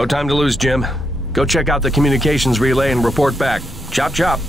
No time to lose, Jim. Go check out the communications relay and report back. Chop chop.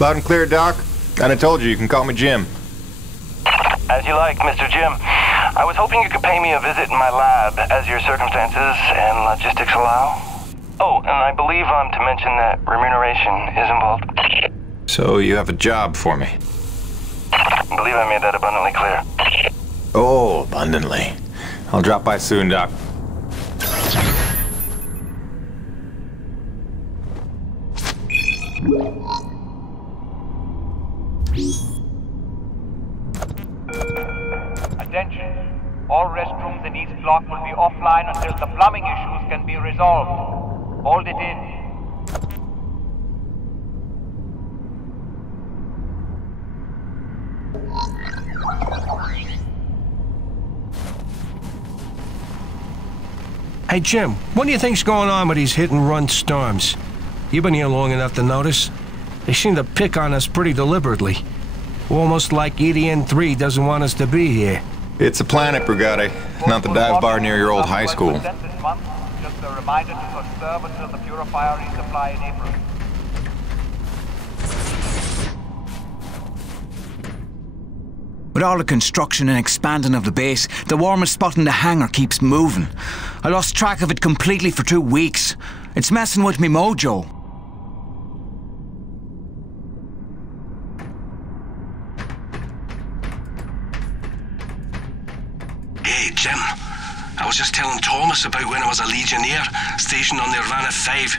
Loud and clear, Doc. Kinda told you can call me Jim. As you like, Mr. Jim. I was hoping you could pay me a visit in my lab, as your circumstances and logistics allow. Oh, and I believe I'm to mention that remuneration is involved. So you have a job for me? I believe I made that abundantly clear. Oh, abundantly. I'll drop by soon, Doc. Attention. All restrooms in East Block will be offline until the plumbing issues can be resolved. Hold it in. Hey, Jim, what do you think's going on with these hit-and-run storms? You've been here long enough to notice. They seem to pick on us pretty deliberately. Almost like EDN-3 doesn't want us to be here. It's a planet, Brigade, not the dive bar near your old high school. Just a reminder to conserve until the purifier resupply in April. With all the construction and expanding of the base, the warmest spot in the hangar keeps moving. I lost track of it completely for 2 weeks. It's messing with me mojo. Hey, Jim. I was just telling Thomas about when I was a Legionnaire stationed on Nirvana 5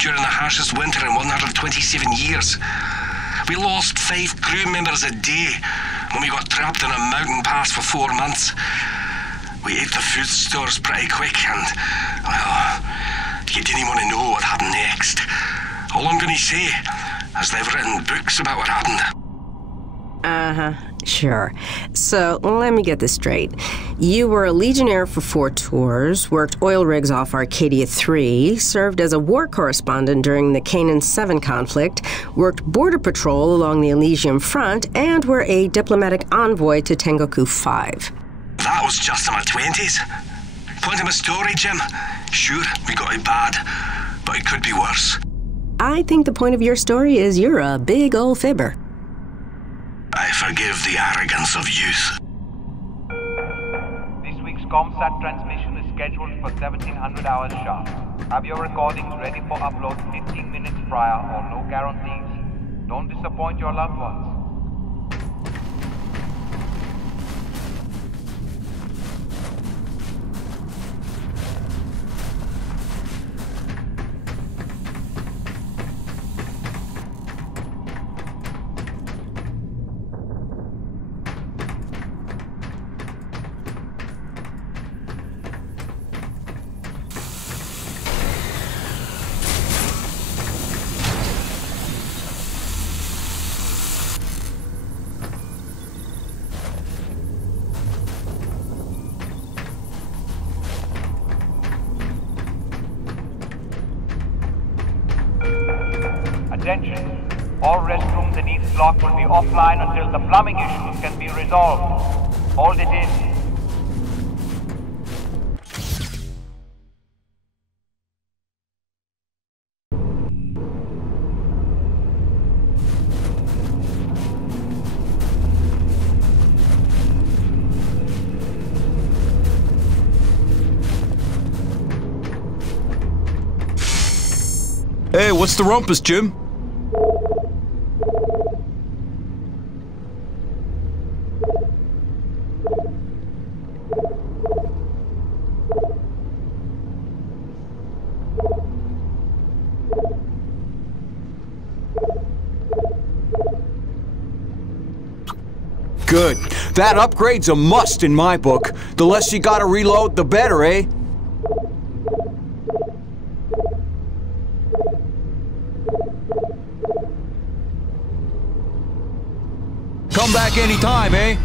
during the harshest winter in 127 years. We lost 5 crew members a day when we got trapped in a mountain pass for 4 months. We ate the food stores pretty quick and, well, you didn't want to know what happened next. All I'm going to say is they've written books about what happened. Sure. So, let me get this straight. You were a Legionnaire for 4 tours, worked oil rigs off Arcadia 3, served as a war correspondent during the Canaan 7 conflict, worked border patrol along the Elysium front, and were a diplomatic envoy to Tengoku 5. That was just in my 20s. Point of my story, Jim. Sure, we got it bad, but it could be worse. I think the point of your story is you're a big old fibber. I forgive the arrogance of youth. This week's ComSat transmission is scheduled for 1700 hours sharp. Have your recordings ready for upload 15 minutes prior or no guarantees. Don't disappoint your loved ones. Attention. All restrooms in East Block will be offline until the plumbing issues can be resolved. Hold it in. Hey, what's the rumpus, Jim? Good. That upgrade's a must in my book. The less you gotta reload, the better, eh? Come back anytime, eh?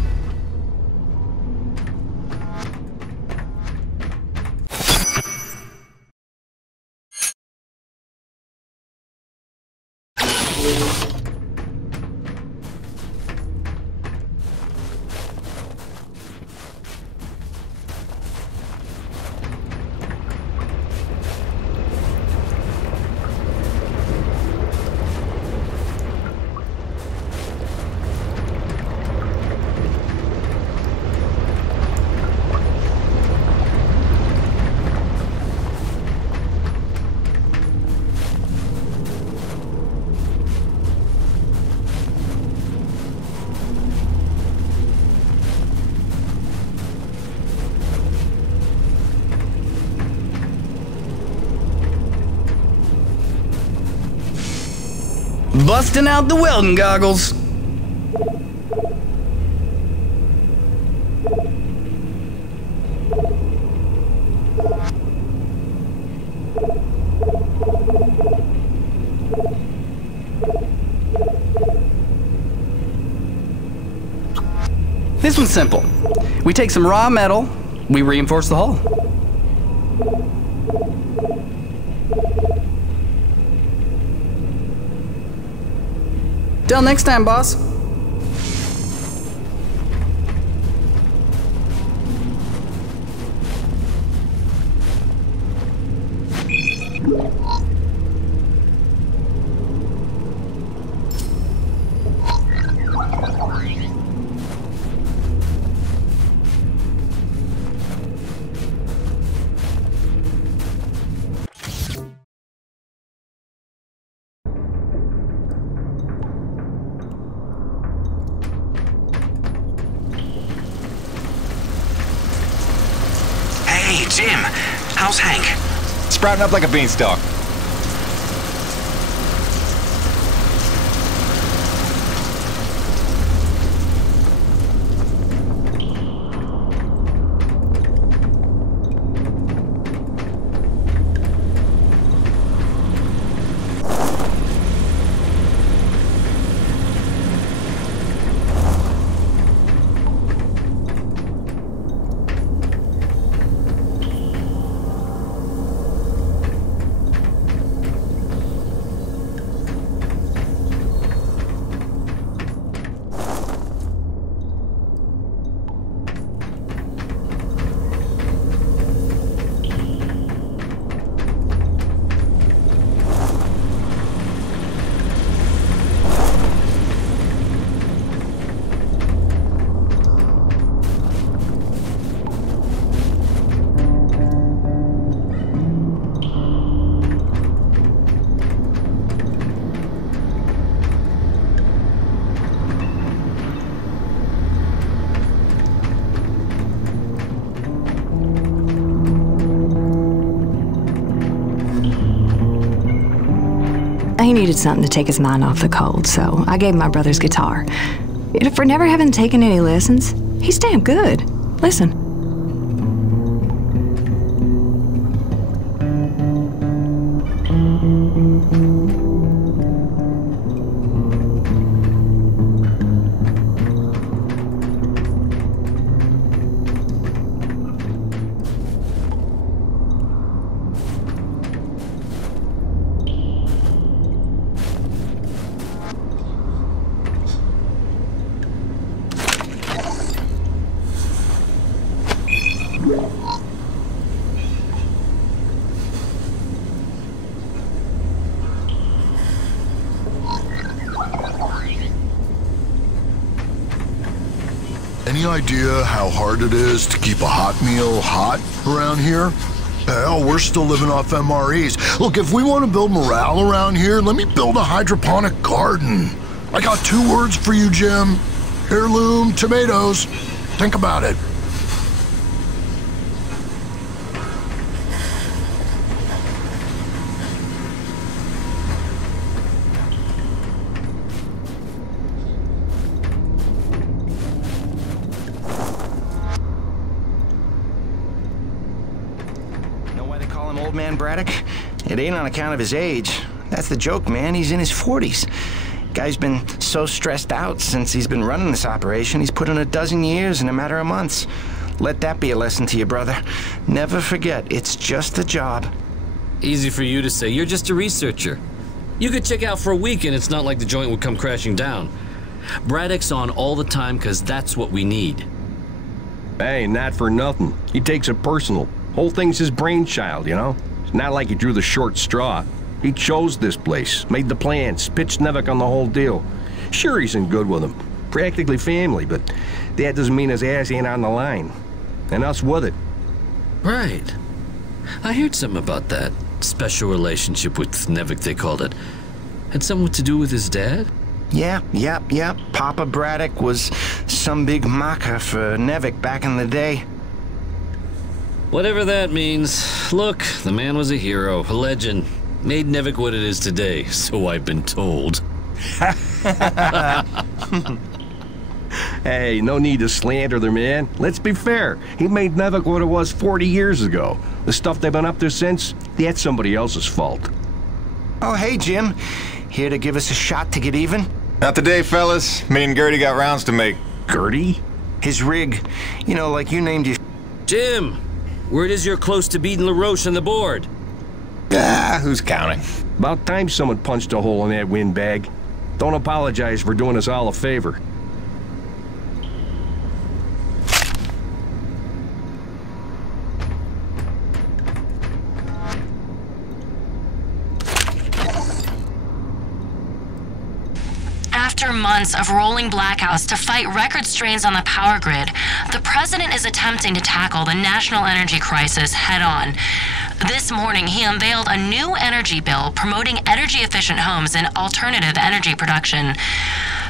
Busting out the welding goggles. This one's simple. We take some raw metal, we reinforce the hull. Till next time, boss. Hey, Jim. How's Hank? Sprouting up like a beanstalk. He needed something to take his mind off the cold, so I gave him my brother's guitar. For never having taken any lessons, he's damn good. Listen. Any idea how hard it is to keep a hot meal hot around here? Hell, we're still living off MREs. Look, if we want to build morale around here, let me build a hydroponic garden. I got 2 words for you, Jim. Heirloom tomatoes. Think about it. old man Braddock. It ain't on account of his age. That's the joke, man. He's in his 40s. Guy's been so stressed out since he's been running this operation, he's put in a dozen years in a matter of months. Let that be a lesson to you, brother. Never forget, it's just a job. Easy for you to say. You're just a researcher. You could check out for a week and it's not like the joint would come crashing down. Braddock's on all the time because that's what we need. Hey, not for nothing. He takes it personal. Whole thing's his brainchild, you know? It's not like he drew the short straw. He chose this place, made the plans, pitched Nevik on the whole deal. Sure, he's in good with him. Practically family, but that doesn't mean his ass ain't on the line. And us with it. Right. I heard something about that. Special relationship with Nevik, they called it. Had something to do with his dad? Yep. Papa Braddock was some big macher for Nevik back in the day. Whatever that means. Look, the man was a hero, a legend. Made Nevik what it is today, so I've been told. Hey, no need to slander the man. Let's be fair. He made Nevik what it was 40 years ago. The stuff they've been up to since, that's somebody else's fault. Oh, hey, Jim. Here to give us a shot to get even? Not today, fellas. Me and Gertie got rounds to make. Gertie? His rig. You know, like you named your... Jim! Word is you're close to beating LaRoche on the board. Ah, who's counting? About time someone punched a hole in that windbag. Don't apologize for doing us all a favor. After months of rolling blackouts to fight record strains on the power grid, the president is attempting to tackle the national energy crisis head-on. This morning, he unveiled a new energy bill promoting energy-efficient homes and alternative energy production.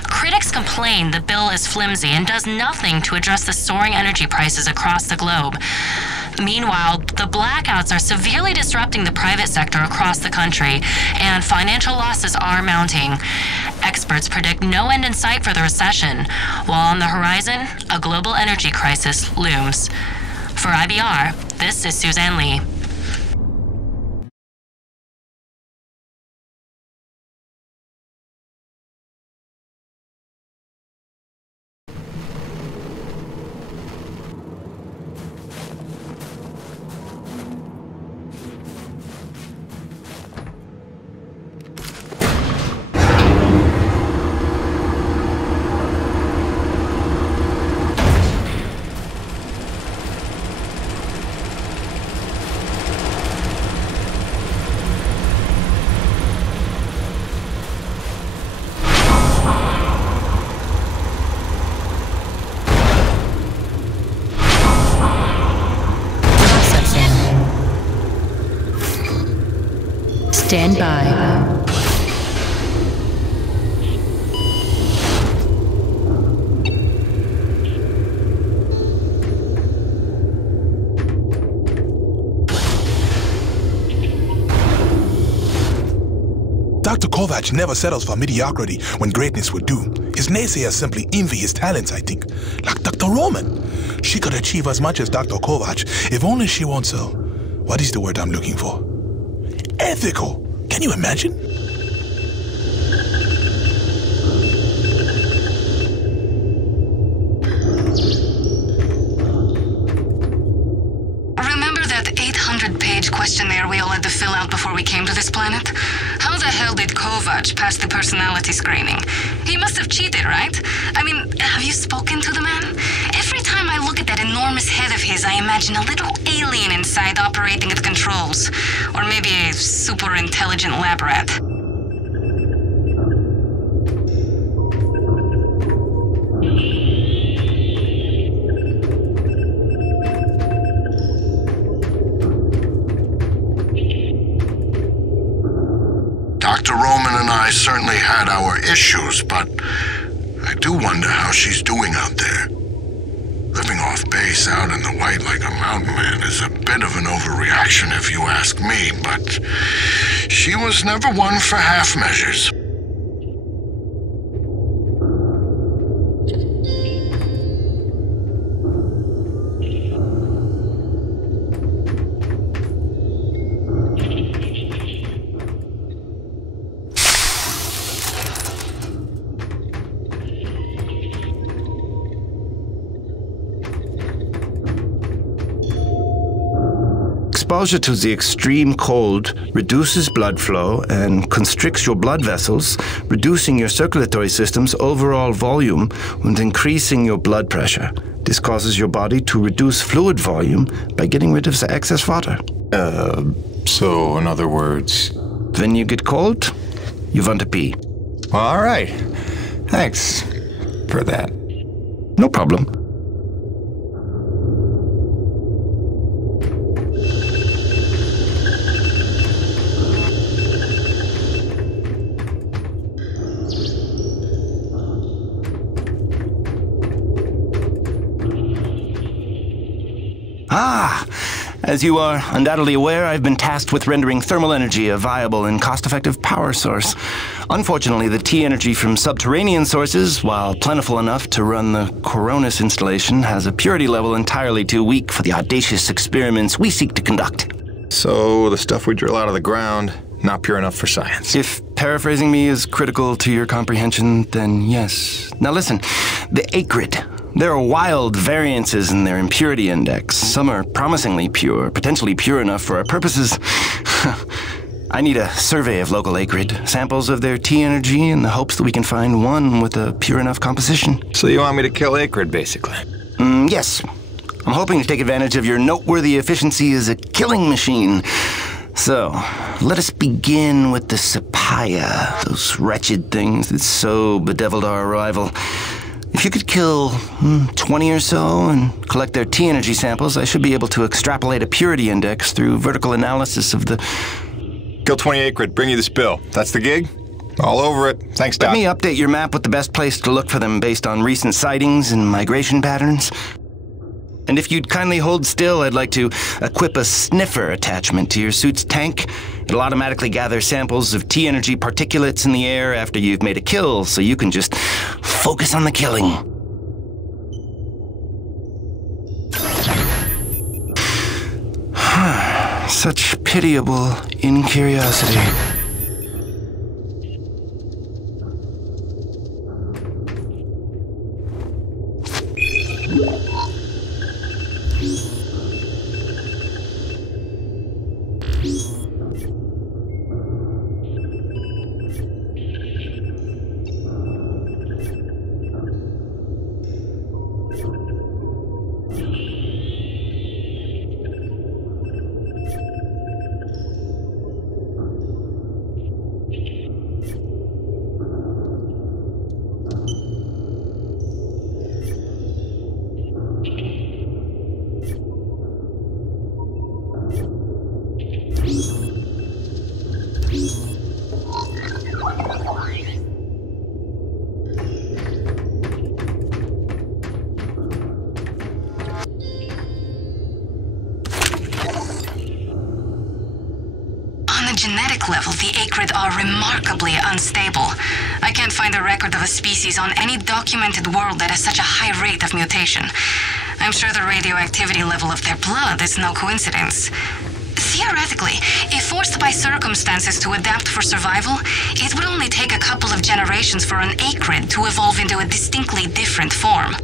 Critics complain the bill is flimsy and does nothing to address the soaring energy prices across the globe. Meanwhile, the blackouts are severely disrupting the private sector across the country, and financial losses are mounting. Experts predict no end in sight for the recession, while on the horizon, a global energy crisis looms. For IBR, this is Suzanne Lee. Stand by. Dr. Kovac never settles for mediocrity when greatness would do. His naysayers simply envy his talents, I think. Like Dr. Roman. She could achieve as much as Dr. Kovac if only she wants so. What is the word I'm looking for? Ethical. Can you imagine? Remember that 800-page questionnaire we all had to fill out before we came to this planet? How the hell did Kovac pass the personality screening? He must have cheated, right? I mean, have you spoken to the man? Every time I look at that enormous head of his, I imagine a little alien inside operating at controls. Or maybe a super intelligent lab rat. Dr. Roman and I certainly had our issues, but I do wonder how she's doing out there. Living off base out in the white like a mountain man is a bit of an overreaction if you ask me, but she was never one for half measures. Exposure to the extreme cold reduces blood flow and constricts your blood vessels, reducing your circulatory system's overall volume and increasing your blood pressure. This causes your body to reduce fluid volume by getting rid of the excess water. So in other words... When you get cold, you want to pee. All right. Thanks for that. No problem. As you are undoubtedly aware, I've been tasked with rendering thermal energy a viable and cost-effective power source. Unfortunately, the T-energy from subterranean sources, while plentiful enough to run the Coronis installation, has a purity level entirely too weak for the audacious experiments we seek to conduct. So the stuff we drill out of the ground, not pure enough for science. If paraphrasing me is critical to your comprehension, then yes. Now listen, the acrid. There are wild variances in their impurity index. Some are promisingly pure, potentially pure enough for our purposes. I need a survey of local acrid, samples of their T-energy in the hopes that we can find one with a pure enough composition. So you want me to kill acrid, basically? Yes. I'm hoping to take advantage of your noteworthy efficiency as a killing machine. So, let us begin with the Sapaya, those wretched things that so bedeviled our arrival. If you could kill 20 or so and collect their T-energy samples, I should be able to extrapolate a purity index through vertical analysis of the... Kill 20 acrid, bring you the spill. That's the gig? All over it. Thanks, Doc. Let me update your map with the best place to look for them based on recent sightings and migration patterns. And if you'd kindly hold still, I'd like to equip a sniffer attachment to your suit's tank. It'll automatically gather samples of T-energy particulates in the air after you've made a kill, so you can just focus on the killing. Such pitiable incuriosity. Level, the acrid are remarkably unstable. I can't find a record of a species on any documented world that has such a high rate of mutation. I'm sure the radioactivity level of their blood is no coincidence. Theoretically, if forced by circumstances to adapt for survival, it would only take a couple of generations for an acrid to evolve into a distinctly different form.